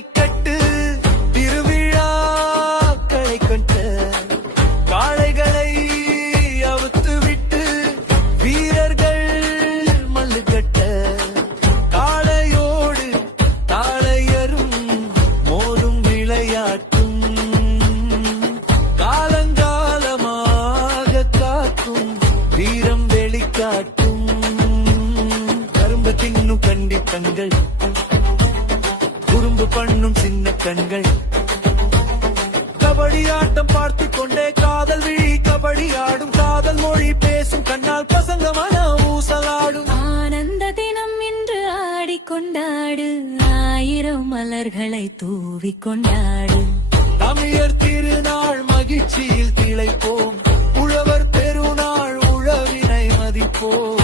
ஜல்லிக்கட்டு திருவிழாக்களை கண்ட காளைகளை அவுத்து விட்டு வீரர்கள் மல்லு கட்ட காளையோடு தாளையரும் மோதும் விளையாட்டும் காலங்காலமாக காக்கும் வீரம் வெளிக்காட்டும் கரும்பு தின்னும் கண்டிப்பங்கள் குறும்பு பண்ணும் சின்ன கண்கள் கபடி ஆட்டம் பார்த்து கொண்டே காதல் விழி கபடி ஆடும் காதல் மொழி பேசும் கண்ணால் பசங்க மன ஊசலாடும் ஆனந்த தினம் இன்று ஆடிக்கொண்டாடு ஆயிரம் மலர்களை தூவி கொண்டாடு தமிழர் திருநாள் மகிழ்ச்சியில் திளைப்போம் உழவர் பெருநாள் உழவினை மதிப்போம்